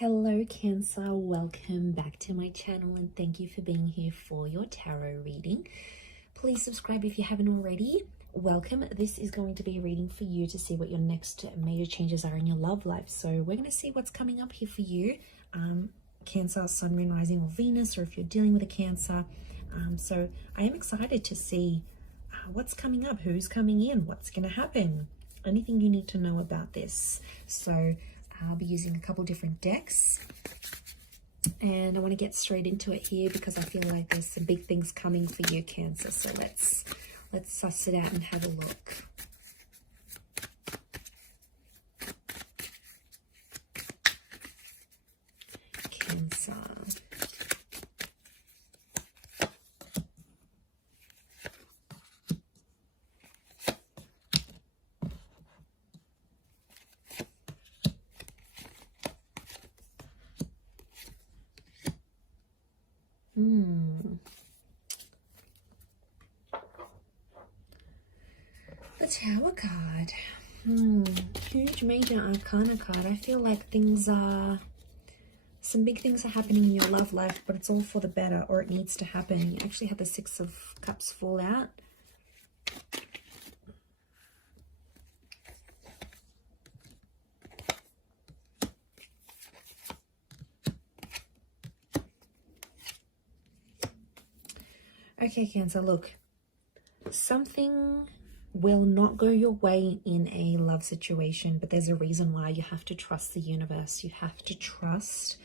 Hello Cancer, welcome back to my channel and thank you for being here for your tarot reading. Please subscribe if you haven't already. Welcome. This is going to be a reading for you to see what your next major changes are in your love life. So we're going to see what's coming up here for you. Cancer, Sun, Moon, Rising or Venus, or if you're dealing with a Cancer. So I am excited to see what's coming up, who's coming in, what's going to happen, anything you need to know about this. So I'll be using a couple different decks and I want to get straight into it here because I feel like there's some big things coming for you, Cancer. So let's suss it out and have a look. Cancer. The Tower card. Huge major arcana card. I feel like some big things are happening in your love life, but it's all for the better, or it needs to happen. You actually had the Six of Cups fall out. Okay, Cancer, look. Something will not go your way in a love situation, but there's a reason why. You have to trust the universe. You have to trust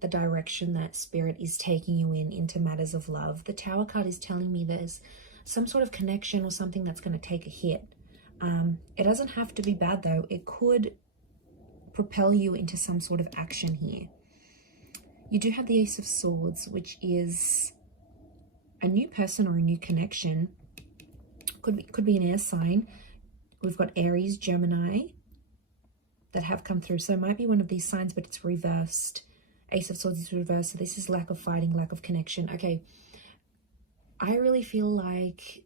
the direction that Spirit is taking you into matters of love. The Tower card is telling me there's some sort of connection or something that's going to take a hit. It doesn't have to be bad though. It could propel you into some sort of action here. You do have the Ace of Swords, which is a new person or a new connection. Could be an air sign. We've got Aries, Gemini that have come through. So it might be one of these signs, but it's reversed. Ace of Swords is reversed. So this is lack of fighting, lack of connection. Okay. I really feel like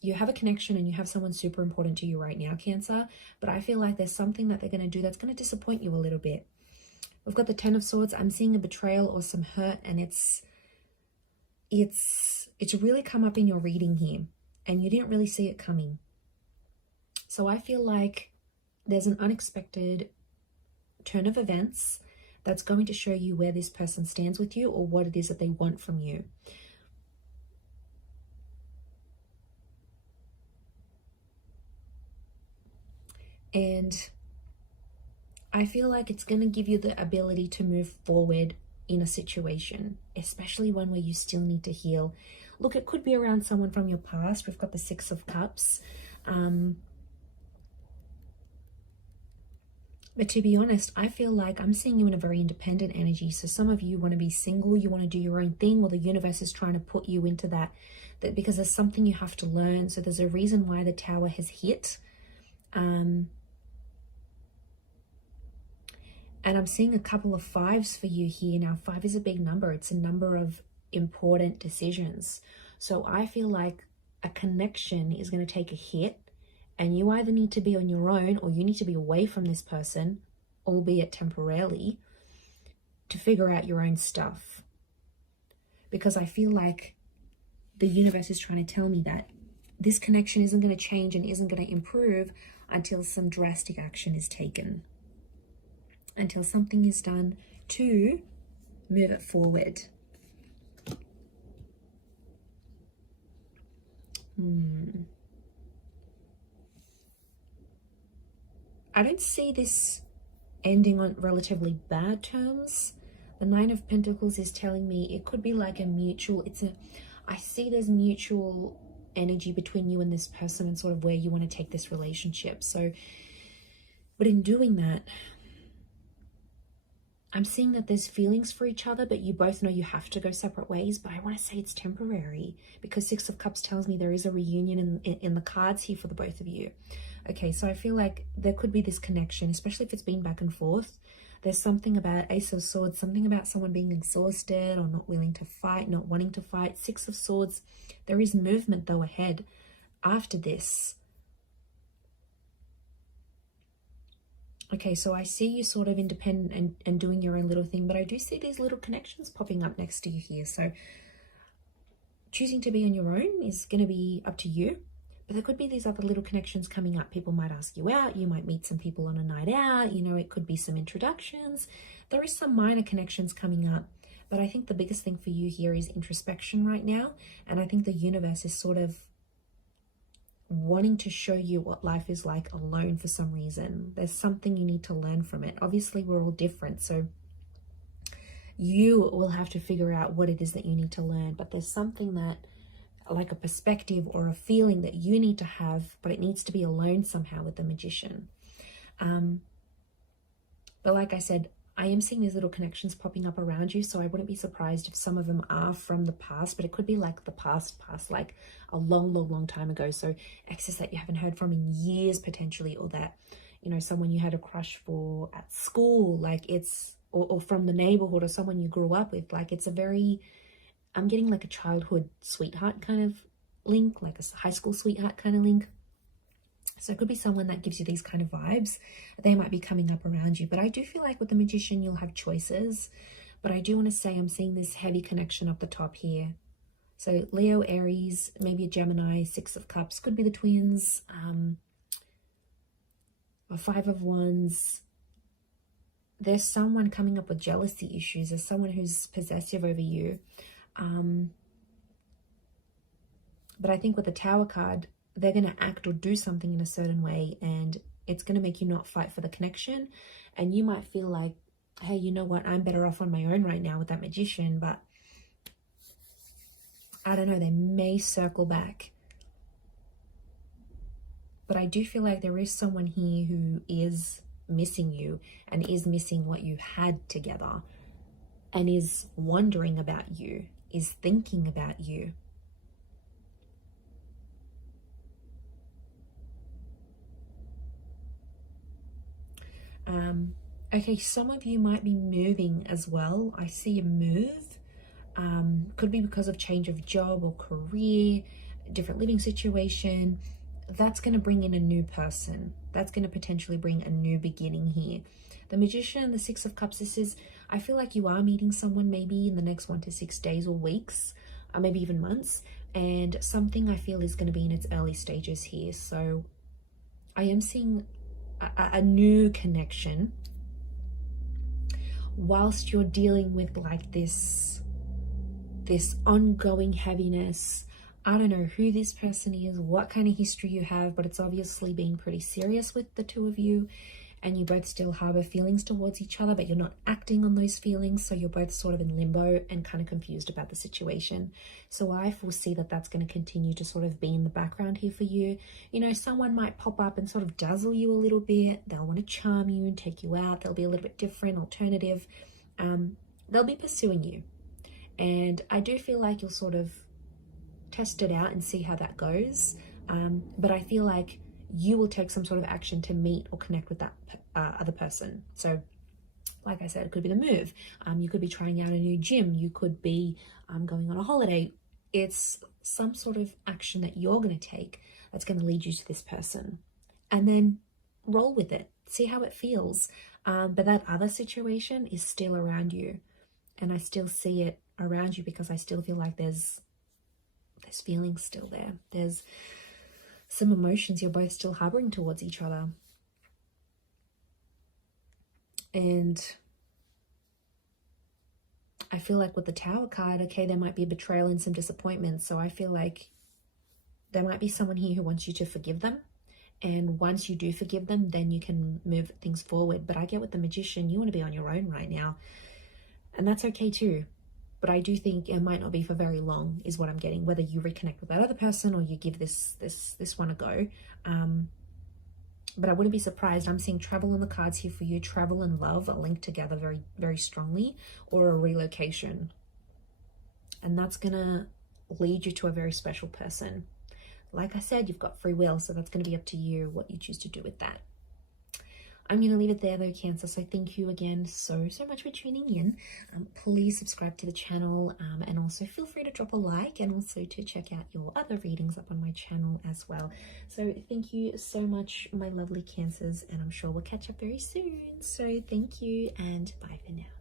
you have a connection and you have someone super important to you right now, Cancer. But I feel like there's something that they're going to do that's going to disappoint you a little bit. We've got the Ten of Swords. I'm seeing a betrayal or some hurt, and it's really come up in your reading here. And you didn't really see it coming. So I feel like there's an unexpected turn of events that's going to show you where this person stands with you or what it is that they want from you. And I feel like it's going to give you the ability to move forward in a situation, especially one where you still need to heal. Look, it could be around someone from your past. We've got the Six of Cups. But to be honest, I feel like I'm seeing you in a very independent energy. So some of you want to be single, you want to do your own thing, or the universe is trying to put you into that because there's something you have to learn. So there's a reason why the Tower has hit. And I'm seeing a couple of fives for you here. Now, 5 is a big number. It's a number of important decisions. So I feel like a connection is going to take a hit, and you either need to be on your own or you need to be away from this person, albeit temporarily, to figure out your own stuff. Because I feel like the universe is trying to tell me that this connection isn't going to change and isn't going to improve until some drastic action is taken. Until something is done to move it forward. I don't see this ending on relatively bad terms. The Nine of Pentacles is telling me it could be like a mutual, I see there's mutual energy between you and this person and sort of where you want to take this relationship. So, but in doing that, I'm seeing that there's feelings for each other, but you both know you have to go separate ways. But I want to say it's temporary because Six of Cups tells me there is a reunion in the cards here for the both of you. Okay, so I feel like there could be this connection, especially if it's been back and forth. There's something about Ace of Swords, something about someone being exhausted or not willing to fight, not wanting to fight. Six of Swords, there is movement though ahead after this. Okay, so I see you sort of independent and doing your own little thing, but I do see these little connections popping up next to you here. So choosing to be on your own is going to be up to you, but there could be these other little connections coming up. People might ask you out, you might meet some people on a night out, you know, it could be some introductions. There is some minor connections coming up, but I think the biggest thing for you here is introspection right now. And I think the universe is sort of wanting to show you what life is like alone for some reason. There's something you need to learn from it. Obviously, we're all different, so you will have to figure out what it is that you need to learn, but there's something that, like a perspective or a feeling that you need to have, but it needs to be alone somehow with the Magician. But like I said, I am seeing these little connections popping up around you, so I wouldn't be surprised if some of them are from the past, but it could be like the past, like a long time ago. So exes that you haven't heard from in years potentially, or that, you know, someone you had a crush for at school, like it's, or from the neighborhood, or someone you grew up with. Like it's a very, I'm getting like a childhood sweetheart kind of link, like a high school sweetheart kind of link. So it could be someone that gives you these kind of vibes. They might be coming up around you. But I do feel like with the Magician, you'll have choices. But I do want to say I'm seeing this heavy connection up the top here. So Leo, Aries, maybe a Gemini, Six of Cups. Could be the twins. A Five of Wands. There's someone coming up with jealousy issues. There's someone who's possessive over you. But I think with the Tower card, they're going to act or do something in a certain way, and it's going to make you not fight for the connection. And you might feel like, hey, you know what, I'm better off on my own right now with that Magician, but I don't know, they may circle back. But I do feel like there is someone here who is missing you and is missing what you had together and is wondering about you, is thinking about you. Okay, some of you might be moving as well. I see a move. Could be because of change of job or career, different living situation. That's going to bring in a new person. That's going to potentially bring a new beginning here. The Magician and the Six of Cups, this is, I feel like you are meeting someone maybe in the next 1 to 6 days or weeks, or maybe even months. And something I feel is going to be in its early stages here. So I am seeing a new connection whilst you're dealing with like this ongoing heaviness. I don't know who this person is, what kind of history you have, but it's obviously been pretty serious with the two of you, and you both still harbor feelings towards each other, but you're not acting on those feelings, so you're both sort of in limbo and kind of confused about the situation. So I foresee that that's going to continue to sort of be in the background here for you. You know, someone might pop up and sort of dazzle you a little bit. They'll want to charm you and take you out. They'll be a little bit different, alternative. They'll be pursuing you. And I do feel like you'll sort of test it out and see how that goes. But I feel like you will take some sort of action to meet or connect with that other person. So like I said, it could be the move. You could be trying out a new gym. You could be going on a holiday. It's some sort of action that you're going to take that's going to lead you to this person. And then roll with it. See how it feels. But that other situation is still around you. And I still see it around you because I still feel like there's feelings still there. There's some emotions you're both still harboring towards each other. And I feel like with the Tower card, okay, there might be a betrayal and some disappointment. So I feel like there might be someone here who wants you to forgive them. And once you do forgive them, then you can move things forward. But I get with the Magician, you want to be on your own right now. And that's okay too. But I do think it might not be for very long is what I'm getting, whether you reconnect with that other person or you give this one a go. But I wouldn't be surprised. I'm seeing travel on the cards here for you. Travel and love are linked together very, very strongly, or a relocation. And that's going to lead you to a very special person. Like I said, you've got free will, so that's going to be up to you what you choose to do with that. I'm going to leave it there though, Cancer. So thank you again so much for tuning in. Please subscribe to the channel, and also feel free to drop a like, and also to check out your other readings up on my channel as well. So thank you so much, my lovely Cancers, and I'm sure we'll catch up very soon. So thank you, and bye for now.